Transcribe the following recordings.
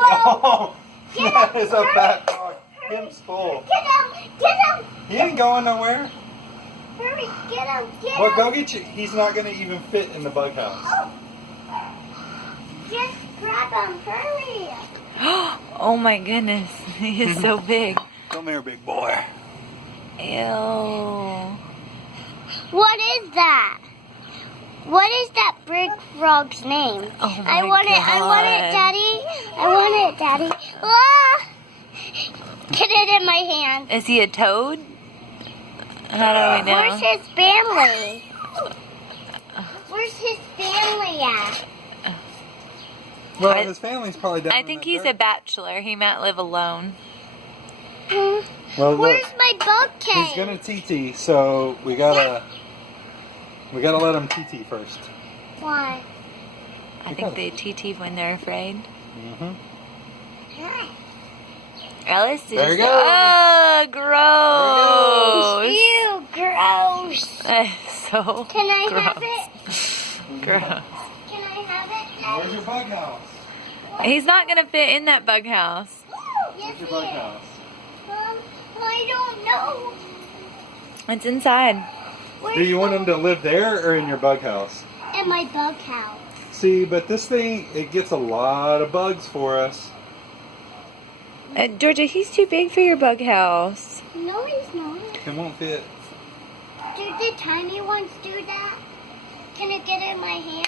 Whoa! Oh, Get that him, is a hurry, fat dog. hurry. Him's full. Get him! Get him! He ain't going nowhere. Hurry! Get him! Get Well, him! go get you. He's not going to even fit in the bug house. Oh. Just grab him! Hurry! Oh my goodness, he is so big. Come here, big boy. Ew. What is that? What is that big frog's name? Oh my I want it, Daddy. I want it, Daddy. Ah! Get it in my hand. Is he a toad? How do we know? Where's his family? Where's his family at? Well, I- his family's probably down I in think that he's a dirt. bachelor. He might live alone. Well, look, Where's my bug cage? he's going to TT, so we gotta let him TT first. Why? I think they TT when they're afraid. Mm-hmm. Ellis, did There you he say- goes. Oh, gross. Ew, gross. So Can I gross. have it? Gross. Can I have it, Where's Daddy? your bug house? He's not gonna fit in that bug house. Yes, Where's your he bug is. house? I don't know. It's inside. Where's Do you want him to live there or in your bug house? in my bug house? See, but this thing, it gets a lot of bugs for us. Georgia, he's too big for your bug house. No, he's not. It won't fit. Do the tiny ones do that? Can I get it in my hand?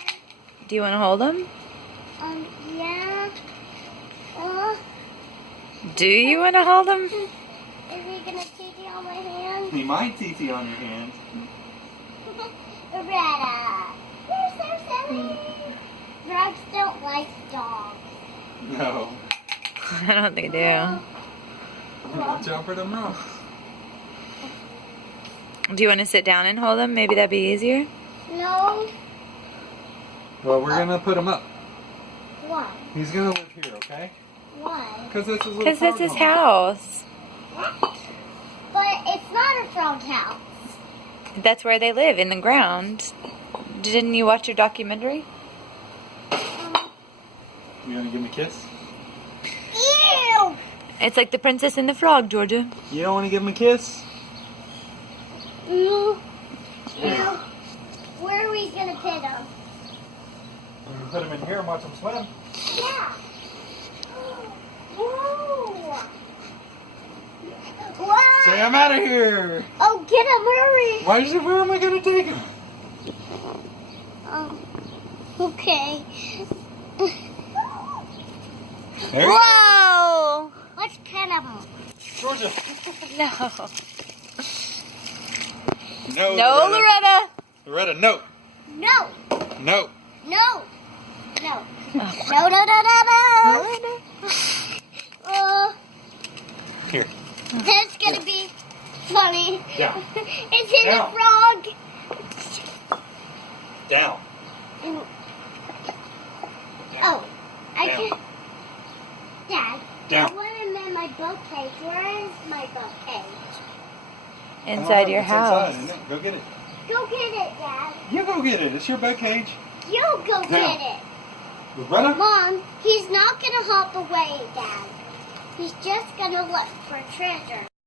Do you want to hold him? Yeah. Do you want to hold him? Is he gonna take it on my hand? He might TT on your hands. Loretta, you're so silly. Frogs don't like dogs. No. I don't think I Watch out for them rocks. do. Do you want to sit down and hold him? Maybe that'd be easier. No. Well, we're gonna put him up. Why? He's gonna live here, okay? Why? Because that's his little Because that's his home. house. But it's not a frog house. That's where they live, in the ground. Didn't you watch your documentary? You gonna give him a kiss? Ew! It's like The Princess and the Frog, Georgia. You don't want to give him a kiss? Ew. Ew. Where are we gonna put him? We can put him in here and watch him swim. Yeah. Whoa. Whoa. Say, I'm out of here! Oh, get him, hurry. Where am I gonna take him? Okay. There you Whoa! Let's pet him. go. Georgia. No. No, No, Loretta. Loretta, no. No. No. No. No. No, no, no, no, no. Here. That's gonna be funny. Yeah. Is it Down. a frog? Down. Oh, I Down. can. Dad, Down. I want him in my boat cage. Where is my boat cage? Inside your house. Inside, isn't it? Go get it. Go get it, Dad. You go get it. It's your bug cage. You go get it. Loretta? Mom, he's not gonna hop away, Dad. He's just gonna look for treasure.